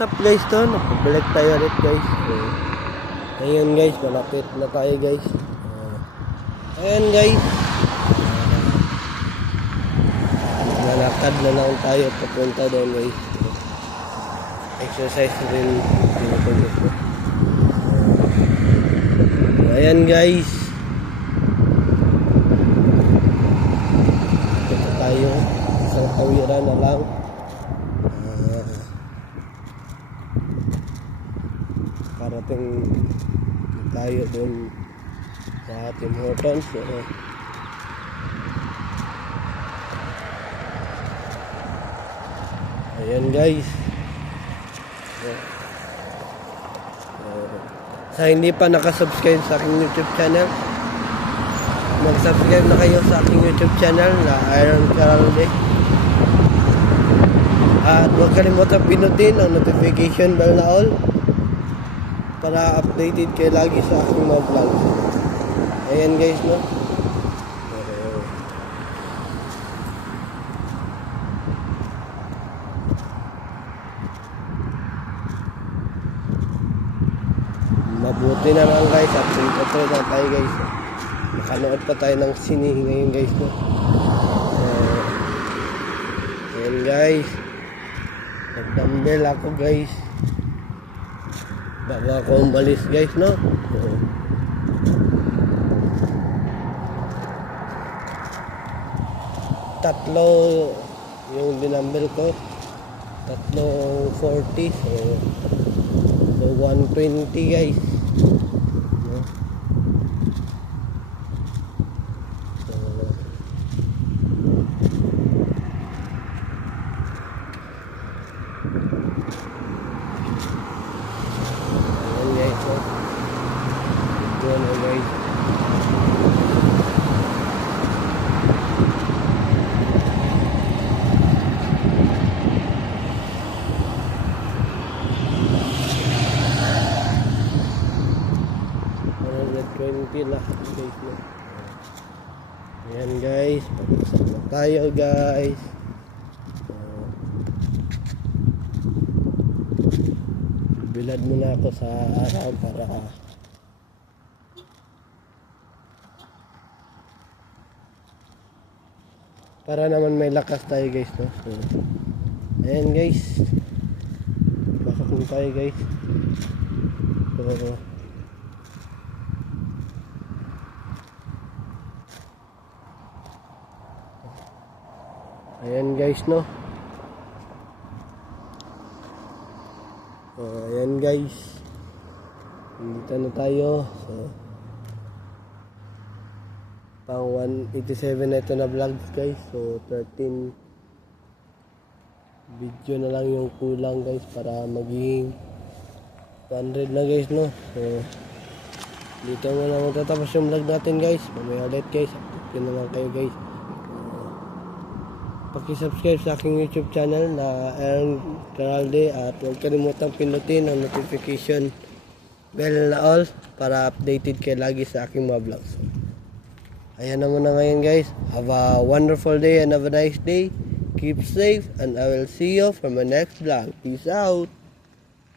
What's up guys to? Napabalik tayo ulit guys. Ayun guys, malapit na tayo guys. Ayun guys. Lalakad na lang tayo papunta doon guys. Exercise rin pinupunit ko. Ayan guys. Ito tayo. Isang tawiran na lang. Parating tayo doon sa Tim Hortons. Ayan guys. Sa hindi pa nakasubscribe sa aking YouTube channel, mag-subscribe na kayo sa aking YouTube channel na Iron Caralde. At huwag kalimutan pinutin ang notification bell na all para updated kayo lagi sa aking mga vlog. Ayan guys, no? Mabuti na lang guys, at sinipatro na tayo guys. Nakanood pa tayo ng sine ngayon guys, no? Ayan guys, nagdumbbell ako guys bago ako umalis guys, no? Tatlo yung dinumbbell ko, tatlo 40, so 120 guys, no? Lahat guys, no? Ayan guys, pag-usap na tayo guys. Bilad muna ako sa araw para naman may lakas tayo guys, no? So, ayan guys, pasok na tayo guys. So, ayan guys, no? Ayan guys, dito na tayo. So, pang 187 na ito na vlogs guys. So 13 video na lang yung kulang guys para maging 200 na guys, no? So dito muna matatapos yung vlog natin guys. Mamaya ulit guys, update na lang kayo guys. Paki-subscribe sa aking YouTube channel na Iron Caralde at huwag kalimutang pinutin ang notification bell na all para updated kayo lagi sa aking mga vlogs. Ayan na muna ngayon guys. Have a wonderful day and have a nice day. Keep safe and I will see you for my next vlog. Peace out.